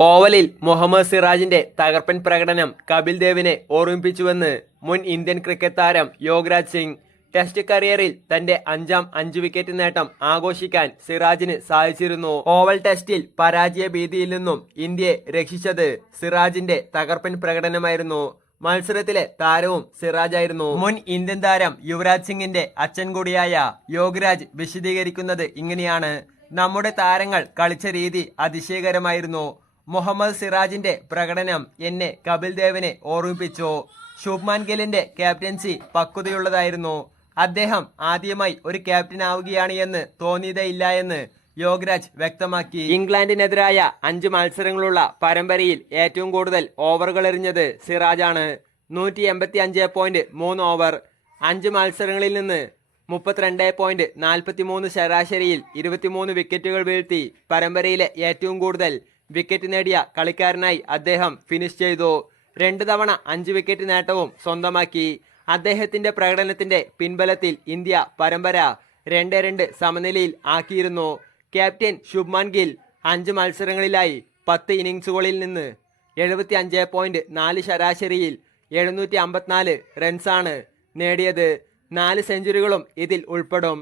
ഓവലിൽ മുഹമ്മദ് സിറാജിന്റെ തകർപ്പൻ പ്രകടനം കപിൽ ദേവിനെ ഓർമ്മിപ്പിച്ചുവെന്ന് മുൻ ഇന്ത്യൻ ക്രിക്കറ്റ് താരം യോഗരാജ് സിംഗ്. ടെസ്റ്റ് കരിയറിൽ തന്റെ അഞ്ചാം അഞ്ച് വിക്കറ്റ് നേട്ടം ആഘോഷിക്കാൻ സിറാജിന് സാധിച്ചിരുന്നു. ഓവൽ ടെസ്റ്റിൽ പരാജയ ഭീതിയിൽ നിന്നും ഇന്ത്യയെ രക്ഷിച്ചത് സിറാജിന്റെ തകർപ്പൻ പ്രകടനമായിരുന്നു. മത്സരത്തിലെ താരവും സിറാജായിരുന്നു. മുൻ ഇന്ത്യൻ താരം യുവരാജ് സിംഗിന്റെ അച്ഛൻ കൂടിയായ യോഗരാജ് വിശദീകരിക്കുന്നത് ഇങ്ങനെയാണ്. നമ്മുടെ താരങ്ങൾ കളിച്ച രീതി അതിശയകരമായിരുന്നു. മുഹമ്മദ് സിറാജിന്റെ പ്രകടനം എന്നെ കപിൽ ദേവിനെ ഓർമ്മിപ്പിച്ചു. ശുഭ്മാൻ ഗില്ലിന്റെ ക്യാപ്റ്റൻസി പക്വതയുള്ളതായിരുന്നു. അദ്ദേഹം ആദ്യമായി ഒരു ക്യാപ്റ്റൻ ആവുകയാണ് എന്ന് തോന്നിയതേയില്ല എന്ന് യോഗരാജ് വ്യക്തമാക്കി. ഇംഗ്ലണ്ടിനെതിരായ അഞ്ച് മത്സരങ്ങളുള്ള പരമ്പരയിൽ ഏറ്റവും കൂടുതൽ ഓവറുകൾ എറിഞ്ഞത് സിറാജാണ്. നൂറ്റി എൺപത്തി അഞ്ച് പോയിന്റ് മൂന്ന് ഓവർ. അഞ്ച് മത്സരങ്ങളിൽ നിന്ന് മുപ്പത്തിരണ്ട് പോയിന്റ് നാൽപ്പത്തി മൂന്ന് ശരാശരിയിൽ ഇരുപത്തിമൂന്ന് വിക്കറ്റുകൾ വീഴ്ത്തി പരമ്പരയിലെ ഏറ്റവും കൂടുതൽ വിക്കറ്റ് നേടിയ കളിക്കാരനായി അദ്ദേഹം ഫിനിഷ് ചെയ്തു. രണ്ട് തവണ അഞ്ച് വിക്കറ്റ് നേട്ടവും സ്വന്തമാക്കി. അദ്ദേഹത്തിന്റെ പ്രകടനത്തിന്റെ പിൻബലത്തിൽ ഇന്ത്യ പരമ്പര രണ്ട് രണ്ട് സമനിലയിൽ ആക്കിയിരുന്നു. ക്യാപ്റ്റൻ ശുഭ്മാൻ ഗിൽ അഞ്ച് മത്സരങ്ങളിലായി പത്ത് ഇന്നിങ്സുകളിൽ നിന്ന് എഴുപത്തി അഞ്ച് പോയിന്റ് നാല് ശരാശരിയിൽ എഴുന്നൂറ്റി അമ്പത്തിനാല് റൺസാണ് നേടിയത്. നാല് സെഞ്ചുറികളും ഇതിൽ ഉൾപ്പെടും.